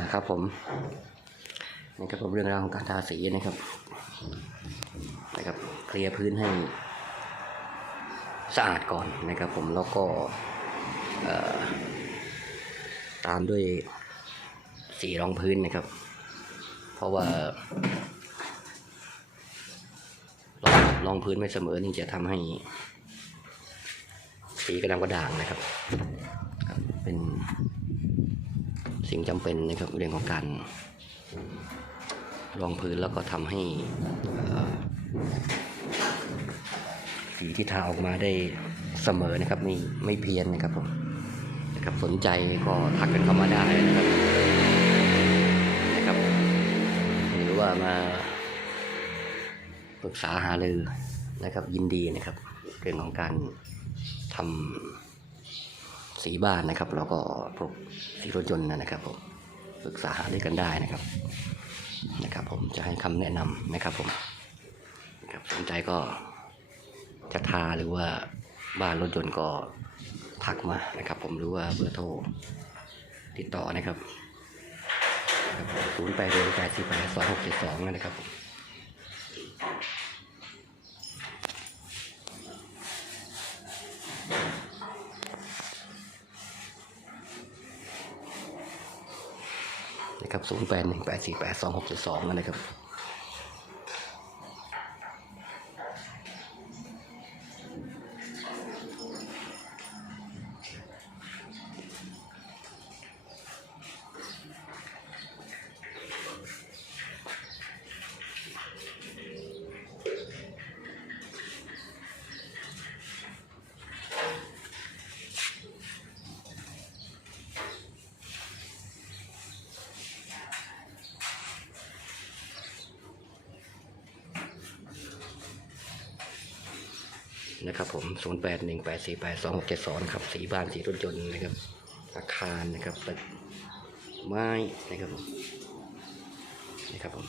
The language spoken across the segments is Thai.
นะครับผมนี่ก็เป็นเรื่องราวของการทาสีนะครับนะครับเคลียร์พื้นให้สะอาดก่อนนะครับ ผมแล้วก็ตามด้วยสีรองพื้นนะครับ เพราะว่ารองรองพื้นไม่เสมอนี่จะทำให้ สีกระดำกระด่างนะครับ เป็น สิ่งจำเป็นนะครับเรื่องของการรองพื้นแล้วก็ทำให้สีที่ทาออกมาได้เสมอนะครับไม่ไม่เพี้ยนนะครับผมนะครับสนใจก็ทักกันเข้ามาได้นะครับนะครับหรือว่ามาปรึกษาหารือนะครับยินดีนะครับเรื่องของการทำ สีบ้านนะครับ แล้วก็พวกสีรถยนต์นะครับผมปรึกษาหารือกันได้นะครับนะครับ ผมจะให้คำแนะนำนะครับผมครับสนใจก็จะทาหรือว่าบ้านรถยนต์ก็ทักมานะครับ ผมหรือว่าเบอร์โทรติดต่อนะครับศูนย์แปดเดือนแปดสี่แปดสองหกเจ็ดสองนะครับผม นะครับ 0 8 1 8 4 8 2 6 7 2นะครับ นะครับผม 0 8 1 8 4 8 2 6 7 2ครับสีบ้านสีรถยนต์นะครับ อาคารนะครับตึกไม้นะครับผมนะครับผม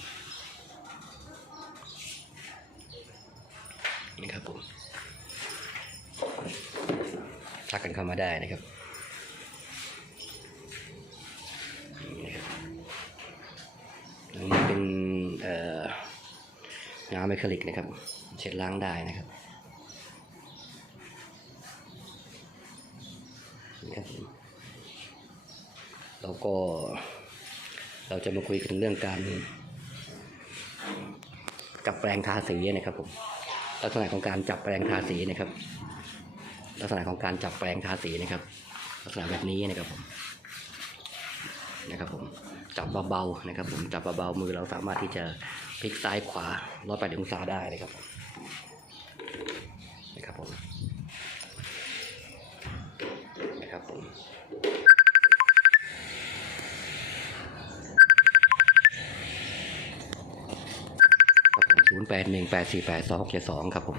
นะครับผมทักกันเข้ามาได้นะครับนี่ครับนี่เป็นเอ่อน้ำไมคาลิกนะครับ เช็ดล้างได้นะครับ นะครับผมแล้วก็เราจะมาคุยกันเรื่องการจับแปลงทาสีนะครับผมลักษณะของการจับแปลงทาสีนะครับ ลักษณะของการจับแปลงทาสีนะครับ ลักษณะแบบนี้นะครับผมนะครับผมจับเบาๆนะครับ ผมจับเบาๆมือเราสามารถที่จะพลิกซ้ายขวาร้อยแปดองศาได้นะครับนะครับผม ศูนย์แปดหนึ่งแปดสี่แปดสองเจ็ดสองครับผม